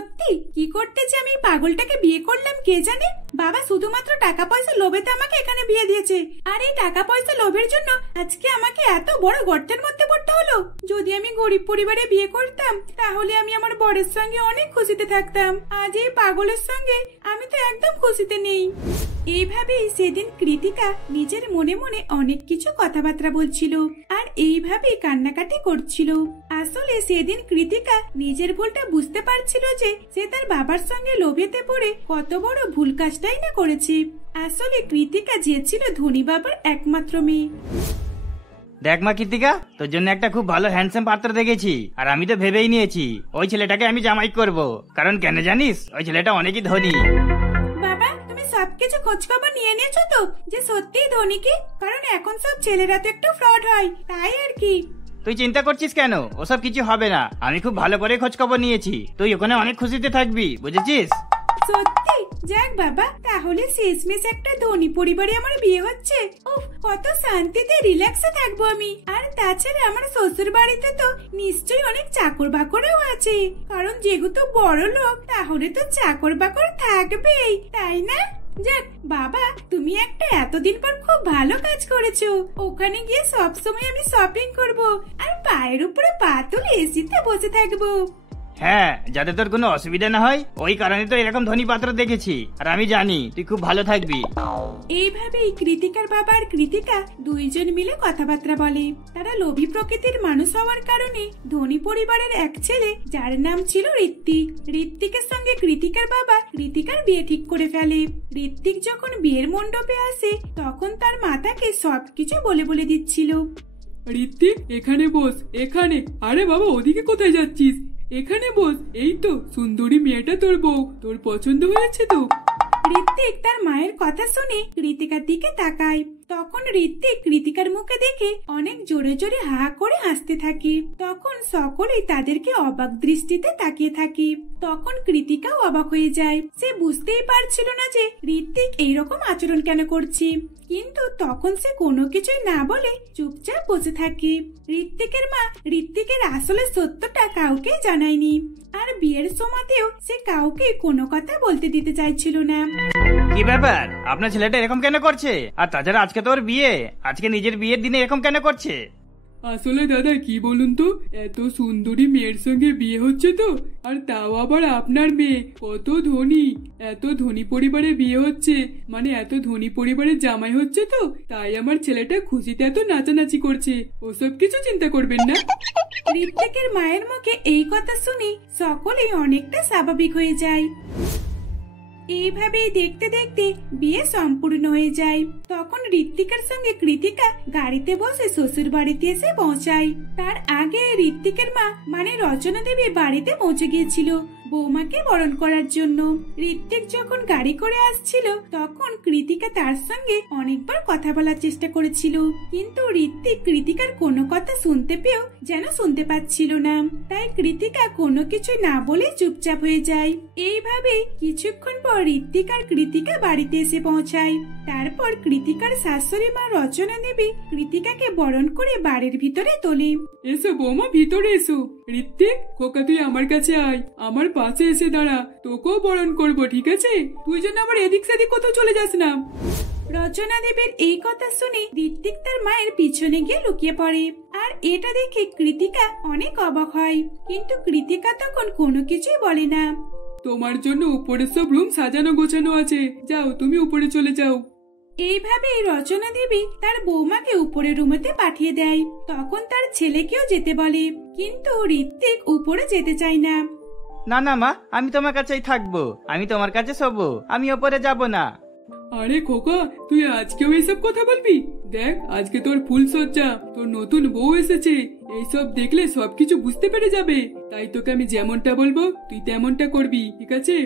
সত্যি কি করতে যে আমি পাগলটাকে বিয়ে করলাম কে জানে। বাবা শুধুমাত্র টাকা পয়সা লোভেতে আমাকে এখানে বিয়ে দিয়েছে, আর এই টাকা পয়সা লোভের জন্য আজকে আমাকে এত বড় গর্তের মধ্যে পড়তে হলো। যদি আমি গরিব পরিবারে বিয়ে করতাম তাহলে আমি আমার বরের সঙ্গে অনেক খুশিতে থাকতাম। আজ এই পাগলের সঙ্গে আমি তো একদম খুশিতে নেই। এইভাবেই সেদিন কৃতিকা নিজের মনে মনে অনেক কিছু কথাবার্তা বলছিল আর এইভাবেই কান্নাকাটি করছিল। আসলে সেদিন কৃতিকা নিজের ভুলটা বুঝতে পারছিল যে সে তার বাবার সঙ্গে লোভেতে পড়ে কত বড় ভুল কাজটাই না করেছে। আসলে কৃতিকা যে ছিল ধনী বাবার একমাত্র মেয়ে। দেখ মা কৃতিকা, তোর জন্য একটা খুব ভালো হ্যান্ডসাম পাত্র দেখেছি, আর আমি তো ভেবেই নিয়েছি ওই ছেলেটাকে আমি জামাই করব। কারণ কেন জানিস, ওই ছেলেটা অনেকই ধনী। বাবা তুমি সবকিছু খোঁজ খবর নিয়ে নিয়েছো তো যে সত্যিই ধনী কি? কারণ এখন সব ছেলেরা তো একটু ফ্রড হয়, তাই আর কি। তুই চিন্তা করছিস কেন? ওসব কিছু হবে না, আমি খুব ভালো করে খোঁজ খবর নিয়েছি। তুই ওখানে অনেক খুশিতে থাকবি, বুঝেছিস? সত্যি? যাক বাবা, তাহলে শেষমেশ একটা ধনী পরিবারে আমার বিয়ে হচ্ছে। উফ, কত শান্তিতে রিল্যাক্সে থাকবো আমি। আর তাছাড়া আমার শ্বশুর বাড়িতে তো নিশ্চয়ই অনেক চাকর বাকরও আছে, কারণ যেহেতু বড় লোক তাহলে তো চাকর বাকর থাকবেই, তাই না? যাক বাবা, তুমি একটা এতদিন পর খুব ভালো কাজ করেছো। ওখানে গিয়ে সবসময় আমি শপিং করব আর পায়ের উপরে পা তুলে এসিতে বসে থাকবো। হ্যাঁ, যাতে তোর কোনো অসুবিধা না হয় ওই কারণে তো এরকম ধনী পাত্র দেখেছি, আর আমি জানি তুই খুব ভালো থাকবি। এইভাবেই কৃতিকার বাবা আর কৃতিকা দুইজন মিলে কথাবার্তা বলে। তারা লোভী প্রকৃতির মানুষ হওয়ার কারণে ধনী পরিবারের এক ছেলে যার নাম ছিল ঋত্বিক, ঋত্বিকের সঙ্গে কৃতিকার বাবা কৃতিকার বিয়ে ঠিক করে ফেলে। ঋত্বিক যখন বিয়ের মণ্ডপে আসে তখন তার মাতাকে সবকিছু বলে বলে দিচ্ছিল। ঋত্বিক, এখানে বস, এখানে। আরে বাবা, ওদিকে কোথায় যাচ্ছিস? এখানে বস। এই তো সুন্দরী মেয়েটা তোর বউ, তোর পছন্দ হয়েছে তো? ঋত্বিক তার মায়ের কথা শুনে কৃতিকার দিকে তাকায়। তখন ঋত্বিক কৃতিকার মুখে দেখে অনেক জোরে জোরে হা করে হাসতে থাকে। তখন সকলেই তাদেরকে অবাক দৃষ্টিতে তাকিয়ে থাকে। তখন কৃতিকাও অবাক হয়ে যায়। সে বুঝতেই পারছিল না যে ঋত্বিক এইরকম আচরণ কেন করছে, কিন্তু তখন সে কোনো কিছুই না বলে চুপচাপ বসে থাকে। ঋত্বিকের মা ঋত্বিকের আসলে সত্যটা কাউকে জানায়নি, আর বিয়ের সময়তেও সে কাউকে কোনো কথা বলতে দিতে চাইছিল না। কি ব্যাপার, আপনার ছেলেটা এরকম কেন করছে? আর তাছাড়া আজকে তোর বিয়ে, আজকে নিজের বিয়ের দিনে এরকম কেন করছে? আসলে দাদা কি বলুন তো, এত সুন্দরী মেয়ের সঙ্গে বিয়ে হচ্ছে তো, আর তাও আবার আপনার মেয়ে কত ধনী, এত ধনী পরিবারে বিয়ে হচ্ছে, মানে এত ধনী পরিবারের জামাই হচ্ছে তো, তাই আমার ছেলেটা খুশিতে এত নাচানাচি করছে। ওসব কিছু চিন্তা করবেন না। ঋত্বিকের মায়ের মুখে এই কথা শুনে সকলেই অনেকটা স্বাভাবিক হয়ে যায়। এইভাবেই দেখতে দেখতে বিয়ে সম্পূর্ণ হয়ে যায়। তখন ঋত্বিকের সঙ্গে কৃতিকা গাড়িতে বসে শ্বশুর বাড়িতে এসে পৌঁছায়। তার আগে ঋত্বিকের মা মানে রচনা দেবী বাড়িতে পৌঁছে গিয়েছিল বৌমাকে বরণ করার জন্য। ঋত্বিক যখন গাড়ি করে আসছিল তখন কৃতিকা তার সঙ্গে অনেকবার কথা বলার চেষ্টা করেছিল, কিন্তু ঋত্বিক কৃতিকার কোনো কথা শুনতে পেয়েও যেন শুনতে পাচ্ছিল না। তাই কৃতিকা কোনো কিছু না বলে চুপচাপ হয়ে যায়। এইভাবে কিছুক্ষণ পর ঋত্বিক আর কৃতিকা বাড়িতে এসে পৌঁছায়। তারপর কৃতিকার শাশুড়ি মা রচনা দেবী কৃতিকাকে বরণ করে বাড়ির ভিতরে তোলে। এসো বৌমা, ভিতরে এসো। ঋত্বিক, খোকা তুই আমার কাছে আয়, আমার পাশে এসে দাঁড়া, তোকেও বরণ করবো, ঠিক আছে? তুই যেন আবার এদিক সেদিক কোথাও চলে যাস না। রচনা দেবীর এই কথা শুনে ঋত্বিক তার মায়ের পিছনে গিয়ে লুকিয়ে পড়ে, আর এটা দেখে কৃতিকা অনেক অবাক হয়, কিন্তু কৃতিকা তখন কোনো কিছুই বলে না। তোমার জন্য উপরে সব রুম সাজানো গোছানো আছে, যাও তুমি উপরে চলে যাও। এইভাবেই রচনা দেবী তার বৌমাকে উপরে রুমেতে পাঠিয়ে দেয়। তখন তার ছেলেকেও যেতে বলে, কিন্তু ঋত্বিক উপরে যেতে চায় না। না না মা, আমি তোমার কাছেই থাকবো, আমি তোমার কাছে শোবো, আমি ওপরে যাব না। আরে খোকা, তুই আজকেও এইসব কথা বলবি? দেখ, আজকে তোর ফুল সজ্জা, তোর নতুন বউ এসেছে, এইসব দেখলে সবকিছু বুঝতে পেরে যাবে। তাই তোকে আমি যেমনটা বলবো তুই তেমনটা করবি, ঠিক আছে?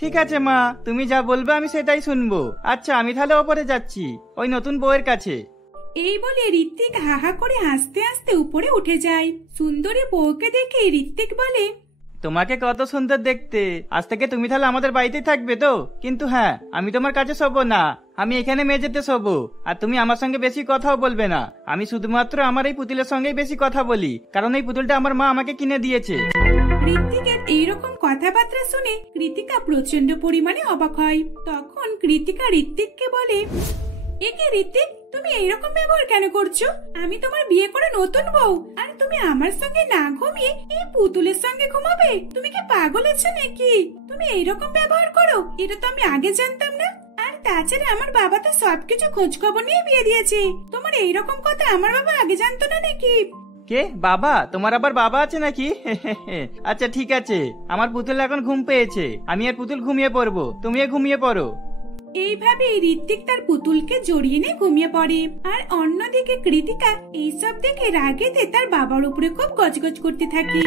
ঠিক আছে মা, তুমি যা বলবে আমি সেটাই শুনবো। আচ্ছা, আমি তাহলে ওপরে যাচ্ছি ওই নতুন বউয়ের কাছে। এই বলে ঋত্বিক হাহা করে হাসতে হাসতে উপরে উঠে যায়। সুন্দরী বউকে দেখে ঋত্বিক বলে, তোমাকে কত সুন্দর দেখতে, আজ থেকে তুমি তাহলে আমাদের বাড়িতেই থাকবে তো? কিন্তু হ্যাঁ, আমি তোমার কাছে শোবো না, আমি এখানে মেঝেতে শোবো। আর তুমি আমার সঙ্গে বেশি কথাও বলবে না, আমি শুধুমাত্র আমার এই পুতুলের সঙ্গেই বেশি কথা বলি, কারণ এই পুতুলটা আমার মা আমাকে কিনে দিয়েছে। ঋত্বিকের এইরকম কথাবার্তা শুনে কৃতিকা প্রচন্ড পরিমাণে অবাক হয়। তখন কৃতিকা ঋত্বিককে বলে, একে ঋত্বিক, তুমি এইরকম ব্যবহার কেন করছো? আমি তোমার বিয়ে করে নতুন বউ, আর তুমি আমার সঙ্গে না ঘুমিয়ে এই পুতুলের সঙ্গে ঘুমাবে? তুমি কি পাগল আছো নাকি? তুমি এইরকম ব্যবহার করো, এটা তো আমি আগে জানতাম না। আর তাছাড়া আমার বাবা তো সবকিছু খোঁজ খবর নিয়ে বিয়ে দিয়েছে। তোমার এইরকম কথা আমার বাবা আগে জানতো না নাকি? কে বাবা? তোমার আবার বাবা আছে নাকি? আচ্ছা ঠিক আছে, আমার পুতুল এখন ঘুম পেয়েছে, আমি আর পুতুল ঘুমিয়ে পড়বো, তুমিও ঘুমিয়ে পড়ো। এইভাবে ঋত্বিক তার পুতুলকে জড়িয়ে নিয়ে ঘুমিয়ে পড়ে। আর অন্যদিকে কৃতিকা এইসব দেখে রাগেতে তার বাবার উপরে খুব গজগজ করতে থাকে।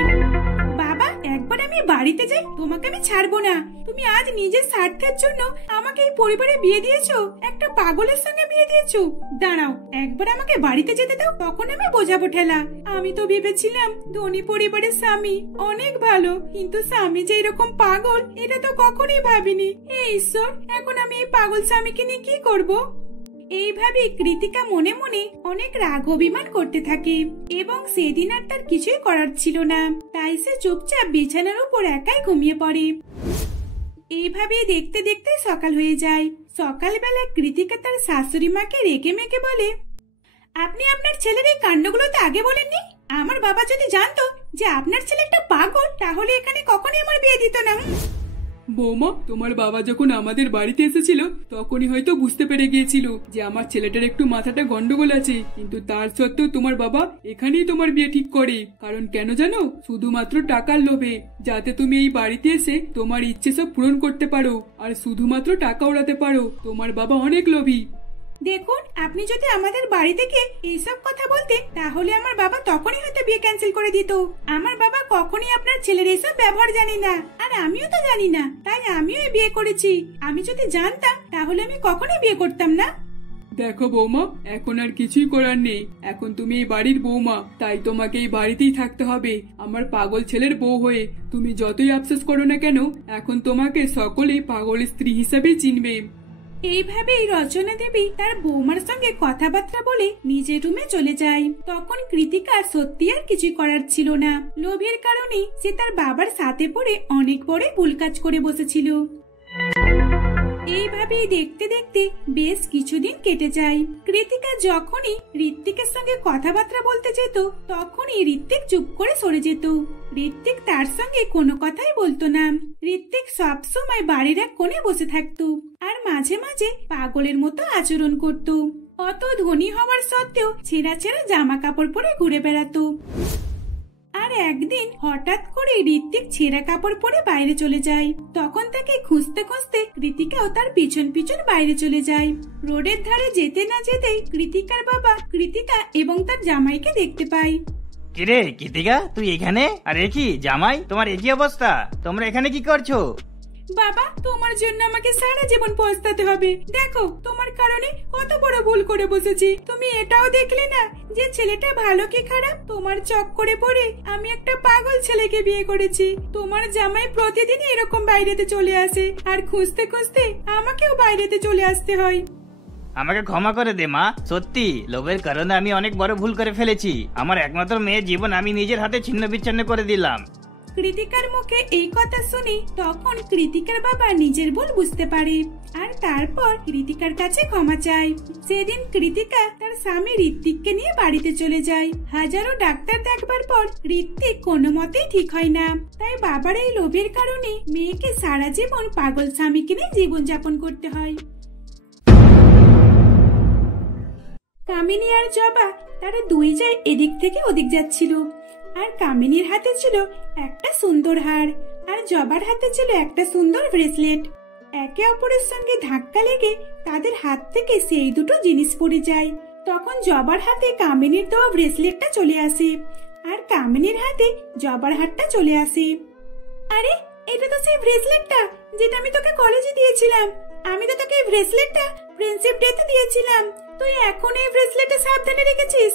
বাবা, একবার আমি বাড়িতে যাই, তোমাকে আমি ছাড়বো না। তুমি আজ নিজের স্বার্থের জন্য আমাকে এই পরিবারে বিয়ে দিয়েছো, একটা পাগলের সঙ্গে বিয়ে দিয়েছো। দাঁড়াও, একবার আমাকে বাড়িতে যেতে দাও, তখন আমি বোঝাবো ঠেলা। আমি তো ভেবেছিলাম ধনী পরিবারের স্বামী অনেক ভালো, কিন্তু স্বামী যে এরকম পাগল এটা তো কখনোই ভাবিনি। হে ঈশ্বর, এখন আমি এই পাগল স্বামীকে নিয়ে কি করব? এইভাবে কৃতিকা মনে মনে অনেক রাগ অভিমান করতে থাকে এবং সেদিন আর তার কিছুই করার ছিল না, তাই সে চুপচাপ বিছানার উপর একাই ঘুমিয়ে পড়ে। এইভাবে দেখতে দেখতে সকাল হয়ে যায়। সকালবেলা কৃতিকা তার শাশুড়ি মাকে রেগে মেগে বলে, আপনি আপনার ছেলের এই কাণ্ডগুলো তো আগে বলেননি। আমার বাবা যদি জানতো যে আপনার ছেলে একটা পাগল, তাহলে এখানে কখনোই আমার বিয়ে দিত না। বৌমা, তোমার বাবা যখন আমাদের বাড়িতে এসেছিল তখনই হয়তো বুঝতে পেরে গিয়েছিল যে আমার ছেলেটার একটু মাথাটা গন্ডগোল আছে, কিন্তু তার সত্ত্বেও তোমার বাবা এখানেই তোমার বিয়ে ঠিক করে। কারণ কেন জানো? শুধুমাত্র টাকার লোভে, যাতে তুমি এই বাড়িতে এসে তোমার ইচ্ছে সব পূরণ করতে পারো আর শুধুমাত্র টাকা ওড়াতে পারো। তোমার বাবা অনেক লোভী। দেখুন, আপনি যদি আমাদের বাড়ি থেকে এইসব কথা বলতেন, তাহলে আমার বাবা তখনই হয়তো বিয়ে ক্যান্সেল করে দিত। আমার বাবা কখনই আপনার ছেলের এইসব ব্যবহার জানি না, আর আমিও তো জানি না, তাই আমিও এই বিয়ে করেছি। আমি যদি জানতাম তাহলে আমি কখনোই বিয়ে করতাম না। দেখো বৌমা, এখন আর কিছুই করার নেই। এখন তুমি এই বাড়ির বৌমা, তাই তোমাকে এই বাড়িতেই থাকতে হবে আমার পাগল ছেলের বউ হয়ে। তুমি যতই আফসোস করো না কেন, এখন তোমাকে সকলেই পাগল স্ত্রী হিসেবেই চিনবে। এইভাবেই রচনা দেবী তার বৌমার সঙ্গে কথাবার্তা বলে নিজের রুমে চলে যায়। তখন কৃতিকা সত্যি আর কিছু করার ছিল না। লোভের কারণে সে তার বাবার সাথে পড়ে অনেক বড় ভুল কাজ করে বসেছিল। এইভাবেই দেখতে দেখতে বেশ কিছুদিন কেটে যায়। কৃতিকা যখনই ঋত্বিকের সঙ্গে কথাবার্তা বলতে যেত, তখনই ঋত্বিক চুপ করে সরে যেত। ঋত্বিক তার সঙ্গে কোনো কথাই বলতো না। ঋত্বিক সব সময় বাড়ির এক কোণে বসে থাকতো আর মাঝে মাঝে পাগলের মতো আচরণ করত। অত ধনী হওয়ার সত্ত্বেও ছেঁড়া ছেঁড়া জামা কাপড় পরে ঘুরে বেড়াতো। আর একদিন হঠাৎ করে ঋত্বিক ছেঁড়া কাপড় পরে বাইরে চলে যায়। তখন তাকে খুঁজতে খুঁজতে কৃতিকাও তার পিছন পিছন বাইরে চলে যায়। রোডের ধারে যেতে না যেতেই কৃতিকার বাবা কৃতিকা এবং তার জামাইকে দেখতে পায়। কিরে কৃতিকা, তুই এখানে? আর এ কি জামাই, তোমার একই অবস্থা? তোমরা এখানে কি করছো? বাবা, তোমার জন্য আমাকে সারা জীবন পস্তাতে হবে। দেখো, তোমার কারণে কত বড় ভুল করে বসেছি। তুমি এটাও দেখলে না যে ছেলেটা ভালো কি খারাপ? তোমার চক্করে পড়ে আমি একটা পাগল ছেলেকে বিয়ে করেছি। তোমার জামাই প্রতিদিন এরকম বাইরেতে চলে আসে, আর খুঁজতে খুঁজতে আমাকেও বাইরেতে চলে আসতে হয়। আমাকে ক্ষমা করে দে মা, সত্যি লোভের কারণে আমি অনেক বড় ভুল করে ফেলেছি। আমার একমাত্র মেয়ের জীবন আমি নিজের হাতে ছিন্ন বিচ্ছিন্ন করে দিলাম। কৃতিকার মুখে এই কথা শুনে তখন কৃতিকার বাবা নিজের ভুল বুঝতে পারে আর তারপর কৃতিকার কাছে ক্ষমা চায়। সেদিন কৃতিকা তার স্বামী ঋত্বিককে নিয়ে বাড়িতে চলে যায়। হাজারো ডাক্তার দেখবার পর ঋত্বিক কোনো মতেই ঠিক হয় না, তাই বাবার এই লোভের কারণে মেয়েকে সারা জীবন পাগল স্বামীকে নিয়ে জীবনযাপন করতে হয়। কামিনী আর জবা তারা দুই যায় এদিক থেকে ওদিক যাচ্ছিল। আর কামিনীর হাতে ছিল একটা সুন্দর হার, আর জবার হাতে ছিল একটা সুন্দর ব্রেসলেট। একে অপরের সঙ্গে ধাক্কা লেগে তাদের হাত থেকে সেই দুটো জিনিস পড়ে যায়। তখন জবার হাতে কামিনীর দেওয়া ব্রেসলেটটা চলে আসে, আর কামিনীর হাতে জবার হারটা চলে আসে। আরে, এটা তো সেই ব্রেসলেটটা যেটা আমি তোকে কলেজে দিয়েছিলাম। আমি তো তোকে এই ব্রেসলেটটা ফ্রেন্ডশিপ ডেতে দিয়েছিলাম। তুই এখন এই ব্রেসলেটে সাবধানে রেখেছিস।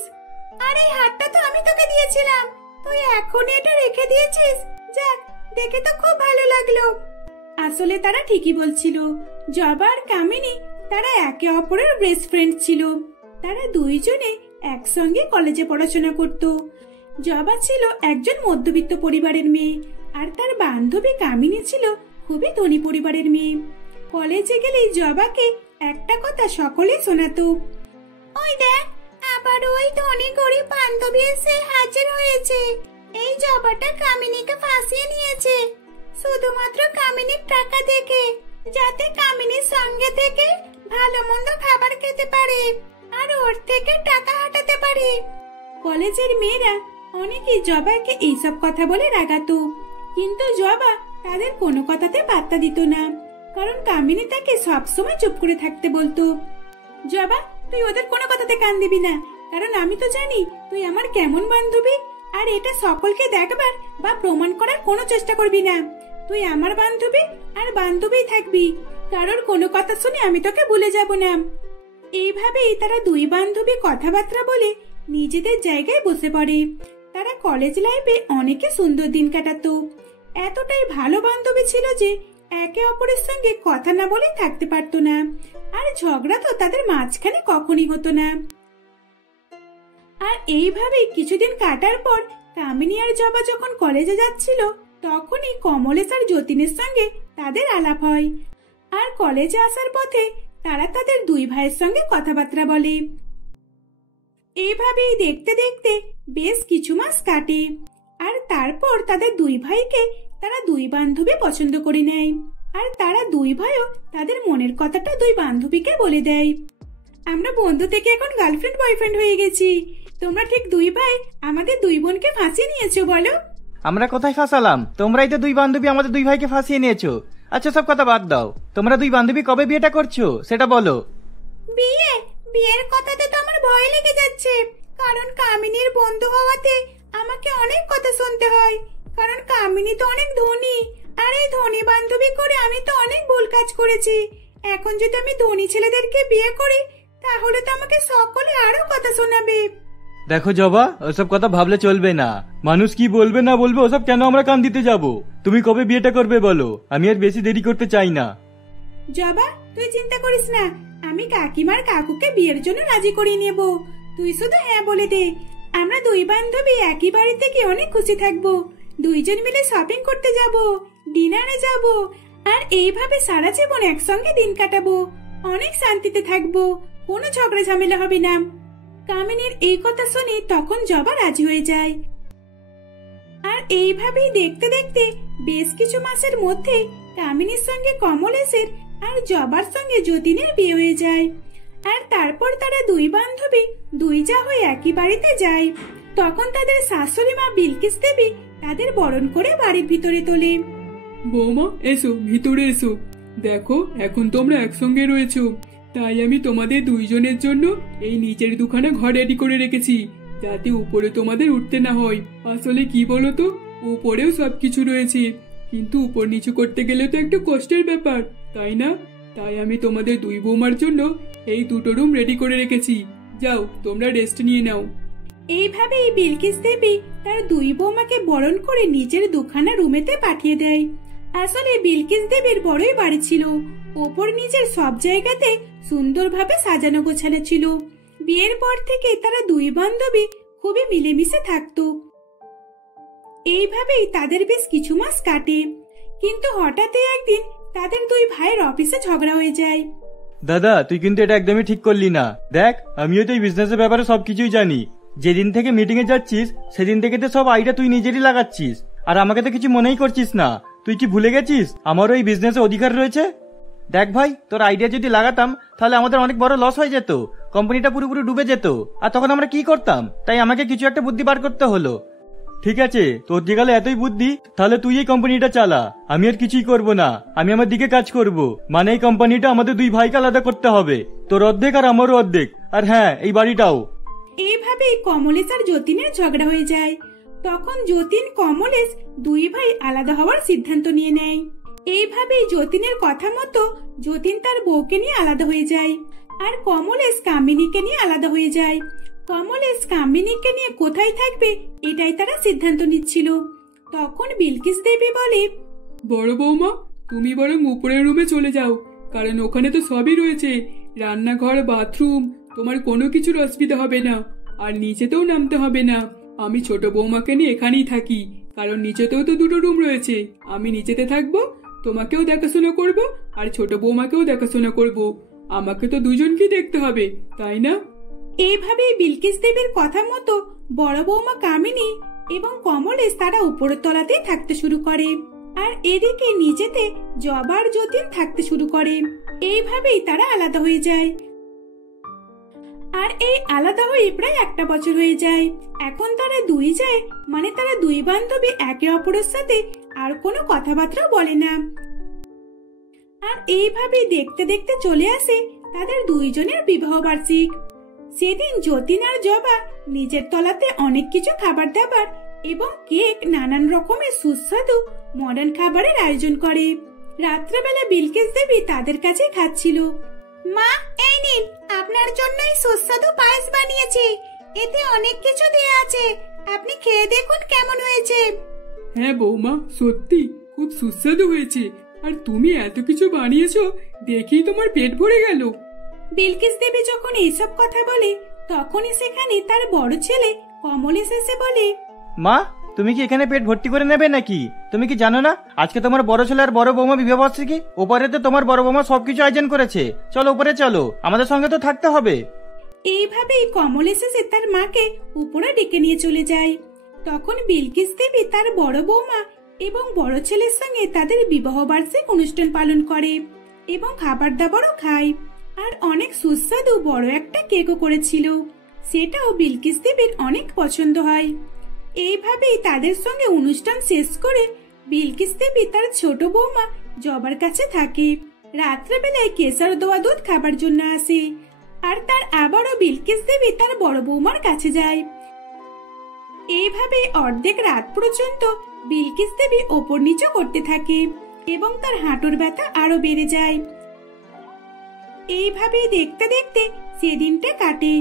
আর এই হারটা তো আমি তোকে দিয়েছিলাম, তুই এখন এটা রেখে দিয়েছিস। যাক, দেখে তো খুব ভালো লাগলো। আসলে তারা ঠিকই বলছিল। জবা আর কামিনী তারা একে অপরের বেস্ট ফ্রেন্ড ছিল। তারা দুইজনে একসঙ্গে কলেজে পড়াশোনা করত। জবা ছিল একজন মধ্যবিত্ত পরিবারের মেয়ে, আর তার বান্ধবী কামিনী ছিল খুবই ধনী পরিবারের মেয়ে। কলেজে গেলেই জবাকে একটা কথা সকলে শোনাতো, ওই দেখ আবার ওই ধনী গরিব বান্ধবী এসে হাজির হয়েছে। এই জবাটা কামিনীকে ফাঁসিয়ে নিয়েছে শুধুমাত্র কামিনীর টাকা দেখে, যাতে কামিনীর সঙ্গে থেকে ভালো মন্দ খাবার খেতে পারে আর ওর থেকে টাকা হাঁটাতে পারে। কলেজের মেয়েরা অনেকেই জবাকে এইসব কথা বলে রাগাতো, কিন্তু জবা তাদের কোনো কথাতে পাত্তা দিত না, কারণ কামিনী তাকে সবসময় চুপ করে থাকতে বলতো। জবা, তুই ওদের কোনো কথাতে কান দিবি না, কারণ আমি তো জানি তুই আমার কেমন বান্ধবী, আর এটা সকলকে দেখবার বা প্রমাণ করার কোনো চেষ্টা করবি না। তুই আমার বান্ধবী আর বান্ধবীই থাকবি, কারোর কোনো কথা শুনে আমি তোকে ভুলে যাব না। এইভাবেই তারা দুই বান্ধবী কথাবার্তা বলে নিজেদের জায়গায় বসে পড়ে। তারা কলেজ লাইফে অনেকে সুন্দর দিন কাটাতো। এতটাই ভালো বান্ধবী ছিল যে একে অপরের সঙ্গে কথা না বলে থাকতে পারতো না, আর ঝগড়া তো তাদের মাঝখানে কখনই হতো না। আর এইভাবেই কিছুদিন কাটার পর কামিনী আর জবা যখন কলেজে যাচ্ছিল, তখনই কমলেশ আর যতীনের সঙ্গে তাদের আলাপ হয়। আর কলেজে আসার পথে তারা তাদের দুই ভাইয়ের সঙ্গে কথাবার্তা বলে। এইভাবেই দেখতে দেখতে বেশ কিছু মাস কাটে, আর তারপর তাদের দুই ভাইকে তারা দুই বান্ধবী পছন্দ করে নেয়। আর তারা দুই ভাইও তাদের মনের কথাটা দুই বান্ধবীকে বলে দেয়। আমরা বন্ধু থেকে এখন গার্লফ্রেন্ড বয়ফ্রেন্ড হয়ে গেছি। তোমরা ঠিক দুই ভাই আমাদের দুই বোনকে ফাঁসিয়ে নিয়েছো বলো? আমরা কোথায় ফাঁসালাম? তোমরাই তো দুই বান্ধবী আমাদের দুই ভাইকে ফাঁসিয়ে নিয়েছো। আচ্ছা, সব কথা বাদ দাও, তোমরা দুই বান্ধবী কবে বিয়েটা করছো সেটা বলো। বিয়ের কথাতে তো আমার ভয় লেগে যাচ্ছে, কারণ কামিনীর বন্ধু হওয়াতে আমাকে অনেক কথা শুনতে হয়, কারণ কামিনী তো অনেক ধনী, আর এই ধনী বান্ধবী করে আমি তো অনেক ভুল কাজ করেছি। এখন যদি আমি ধনী ছেলেদেরকে বিয়ে করি, তাহলে তো আমাকে সকলে আরো কথা শোনাবে। দেখো জবা, ওসব কথা ভাবলে চলবে না। মানুষ কি বলবে না বলবে ওসব কেন আমরা কান দিতে যাব? তুমি কবে বিয়েটা করবে বলো, আমি আর বেশি দেরি করতে চাই না। জবা, তুই চিন্তা করিস না, আমি কাকিমার কাকুকে বিয়ের জন্য রাজি করিয়ে নেব। তুই শুধু হ্যাঁ বলে দে। আমরা দুই বান্ধবী একই বাড়িতে গিয়ে অনেক খুশি থাকবো, দুইজন মিলে শপিং করতে যাব, ডিনারে যাব, আর এইভাবে সারা জীবন একসঙ্গে দিন কাটাবো। অনেক শান্তিতে থাকবো, কোনো ঝগড়া ঝামেলা হবে না। কামিনীর এই কথা শুনে তখন জবা রাজি হয়ে যায়। আর এইভাবেই দেখতে দেখতে বেশ কিছু মাসের মধ্যে কামিনীর সঙ্গে কমলেশের আর জবার সঙ্গে যতীনের বিয়ে হয়ে যায়। আর তারপর তারা দুই বান্ধবী দুই যা হয়ে একই বাড়িতে যায়। তখন তাদের শাশুড়ি মা বিলকিস দেবী তাদের বরণ করে বাড়ির ভিতরে তোলে। বৌমা, এসো ভিতরে এসো। দেখো, এখন তোমরা একসঙ্গে রয়েছো, তাই আমি তোমাদের দুইজনের জন্য এই নিচের দুখানা ঘর রেডি করে রেখেছি, যাতে উপরে তোমাদের উঠতে না হয়। আসলে কি বলো তো, উপরেও সবকিছু রয়েছে, কিন্তু উপর নিচু করতে গেলে তো একটু কষ্টের ব্যাপার, তাই না? তাই আমি তোমাদের দুই বৌমার জন্য এই দুটো রুম রেডি করে রেখেছি। যাও, তোমরা রেস্ট নিয়ে নাও। এইভাবেই বিলকিস দেবী তার দুই বৌমাকে বরণ করে নিচের দুখানা রুমেতে পাঠিয়ে দেয়। আসলে বিলকিস দেবীর বড়ই বাড়ি ছিল, ওপর নিচের সব জায়গাতে সুন্দরভাবে সাজানো গোছানো ছিল। বিয়ের পর থেকে তারা দুই বান্ধবী খুবই মিলেমিশে থাকতো। এইভাবেই তাদের বেশ কিছু মাস কাটে, কিন্তু হঠাৎই একদিন তাদের দুই ভাইয়ের অফিসে ঝগড়া হয়ে যায়। দাদা, তুই কিন্তু এটা একদমই ঠিক করলি না। দেখ, আমিও তো এই বিজনেসের ব্যাপারে সবকিছুই জানি। যেদিন থেকে মিটিং এ যাচ্ছিস সেদিন থেকে তো সব আইডিয়া তুই নিজেরই লাগাচ্ছিস, আর আমাকে তো কিছু মনেই করছিস না। তুই কি ভুলে গেছিস আমারও এই বিজনেসে অধিকার রয়েছে? দেখ ভাই, তোর আইডিয়া যদি লাগাতাম তাহলে আমাদের অনেক বড় লস হয়ে যেত, কোম্পানিটা পুরোপুরি ডুবে যেত, আর তখন আমরা কি করতাম? তাই আমাকে কিছু একটা বুদ্ধি বার করতে হলো। ঠিক আছে, তোর যে গেলে এতই বুদ্ধি, তাহলে তুই এই কোম্পানিটা চালা, আমি আর কিছুই করব না। আমি আমার দিকে কাজ করব, মানে এই কোম্পানিটা আমাদের দুই ভাইকে আলাদা করতে হবে, তোর অর্ধেক আর আমারও অর্ধেক, আর হ্যাঁ, এই বাড়িটাও। এইভাবেই কমলেশ আর যতীনের ঝগড়া হয়ে যায়। তখন যতীন কমলেশ দুই ভাই আলাদা হওয়ার সিদ্ধান্ত নিয়ে নেয়। এইভাবেই যতীনের কথা মতো যতীন তার বউকে নিয়ে আলাদা হয়ে যায়, আর কমলেশ কামিনীকে নিয়ে আলাদা হয়ে যায়। কমলেশ কামিনীকে নিয়ে কোথায় থাকবে এটাই তারা সিদ্ধান্ত নিচ্ছিল। তখন বিলকিস দেবী বলে, বড় বৌমা, তুমি বরং উপরের রুমে চলে যাও, কারণ ওখানে তো সবই রয়েছে, রান্নাঘর, বাথরুম, তোমার কোনো কিছুর অসুবিধা হবে না, আর নিচেতেও নামতে হবে না। আমি ছোট বৌমাকে নিয়ে এখানেই থাকি, কারণ নিচেতেও তো দুটো রুম রয়েছে। আমি নিচেতে থাকবো, তোমাকেও দেখাশোনা করব, আর ছোট বৌমাকেও দেখাশোনা করব। আমাকে তো দুজনকেই দেখতে হবে, তাই না? এইভাবেই বিলকিস দেবীর কথা মতো বড় বৌমা কামিনী এবং কমলেশ তারা উপরের তলাতেই থাকতে শুরু করে, আর এদিকে নিচেতে জবা আর যতীন থাকতে শুরু করে। এইভাবেই তারা আলাদা হয়ে যায়। আর এই আলাদা হয়ে প্রায় একটা বছর হয়ে যায়। এখন তারা দুই যায়, মানে তারা দুই বান্ধবী একে অপরের সাথে আর কোনো কথাবার্তা বলে না। আর এইভাবেই দেখতে দেখতে চলে আসে তাদের দুইজনের বিবাহ বার্ষিক। সেদিন যতীন আর জবা নিজের তলাতে অনেক কিছু খাবার দাবার এবং কেক, নানান রকমের সুস্বাদু মডার্ন খাবারের আয়োজন করে। রাত্রেবেলা বিলকিস দেবী তাদের কাছে খাচ্ছিল। মা, এই নিন, আপনার জন্য এই সুস্বাদু পায়েস বানিয়েছি। এতে অনেক কিছু দেয়া আছে, আপনি খেয়ে দেখুন কেমন হয়েছে। হ্যাঁ বৌমা, সত্যি খুব সুস্বাদু হয়েছে। আর তুমি এত কিছু বানিয়েছো, দেখেই তোমার পেট ভরে গেল। বিলকিস দেবী যখন এইসব কথা বলে, তখনই সেখানে তার বড় ছেলে কমলেশ এসে বলে, মা, তুমি কি এখানে পেট ভর্তি করে নেবে নাকি? তুমি কি জানো না আজকে তোমার বড় ছেলে আর বড় বৌমা বিবাহ বার্ষিকী? ওপরে তো তোমার বড় বৌমা সবকিছু আয়োজন করেছে। চলো উপরে চলো, আমাদের সঙ্গে তো থাকতে হবে। এইভাবেই কমলেশ এসে তার মাকে উপরে ডেকে নিয়ে চলে যায়। তখন বিলকিস দেবী তার বড় বৌমা এবং বড় ছেলের সঙ্গে তাদের বিবাহ বার্ষিক অনুষ্ঠান পালন করে এবং খাবার দাবারও খায়। আর অনেক সুস্বাদু বড় একটা কেকও করেছিল, সেটাও বিলকিস দেবীর অনেক পছন্দ হয়। এইভাবেই তাদের সঙ্গে অনুষ্ঠান শেষ করে বিলকিস দেবী তার ছোট বৌমা জবার কাছে থাকে। রাত্রেবেলায় কেশর দোয়া দুধ খাবার জন্য আসে, আর তার আবারও বিলকিস দেবী তার বড় বৌমার কাছে যায়। এইভাবে অর্ধেক রাত পর্যন্ত বিলকিস দেবী ওপর নিচু করতে থাকে এবং তার হাঁটুর ব্যথা আরো বেড়ে যায়। এইভাবে দেখতে দেখতে সেদিনটা কাটে।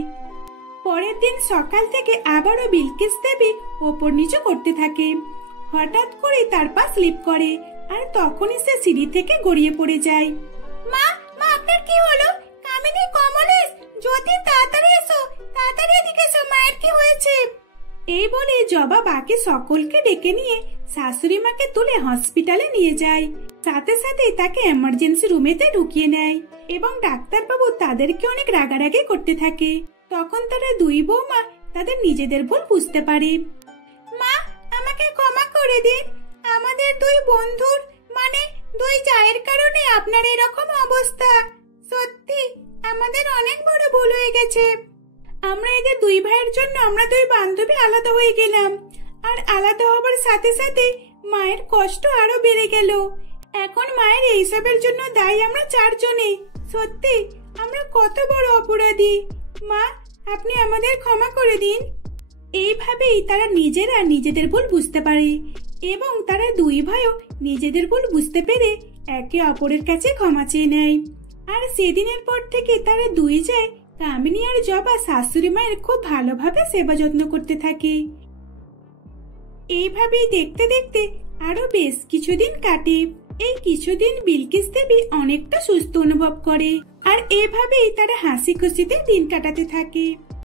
পরের দিন সকাল থেকে আবারও বিলকিস দেবী ওপর নিচু করতে থাকে। হঠাৎ করে তার পা স্লিপ করে, আর তখনই সে সিঁড়ি থেকে গড়িয়ে পড়ে যায়। মা, মা, আপনার কি হলো? কামিনী, কমলেশ, যতীন, তাড়াতাড়ি এসো, তাড়াতাড়ি এদিকে এসো, মায়ের কি হয়েছে? এই বলে জবা বাকি সকলকে ডেকে নিয়ে শাশুড়ি মাকে তুলে হসপিটালে নিয়ে যায়। সাথে সাথে তাকে এমার্জেন্সি রুমেতে ঢুকিয়ে নেয় এবং ডাক্তারবাবু তাদেরকে অনেক রাগারাগি করতে থাকে। তখন তারা দুই বৌমা তাদের নিজেদের ভুল বুঝতে পারে। মা, আমাকে ক্ষমা করে দিন। আমাদের দুই বন্ধুর, মানে দুই জায়ের কারণে আপনার এরকম অবস্থা। সত্যি আমাদের অনেক বড় ভুল হয়ে গেছে। আমরা এদের দুই ভাইয়ের জন্য আমরা দুই বান্ধবী আলাদা হয়ে গেলাম, আর আলাদা হবার সাথে সাথে মায়ের কষ্ট আরো বেড়ে গেল। এখন মায়ের এইসবের জন্য দায়ী আমরা চারজনে। সত্যি আমরা কত বড় অপরাধী। মা, আপনি আমাদের ক্ষমা করে দিন। এইভাবেই তারা নিজেরা নিজেদের ভুল বুঝতে পারে এবং তারা দুই ভাইও নিজেদের ভুল বুঝতে পেরে একে অপরের কাছে ক্ষমা চেয়ে নেয়। আর সেদিনের পর থেকে তারা দুই যায় কামিনী আর জবা শাশুড়ি মায়ের খুব ভালোভাবে সেবা যত্ন করতে থাকে। এইভাবেই দেখতে দেখতে আরো বেশ কিছুদিন কাটে। এই কিছুদিন বিলকিস দেবী অনেকটা সুস্থ অনুভব করে, আর এভাবেই তারা হাসি খুশিতে দিন কাটাতে থাকে।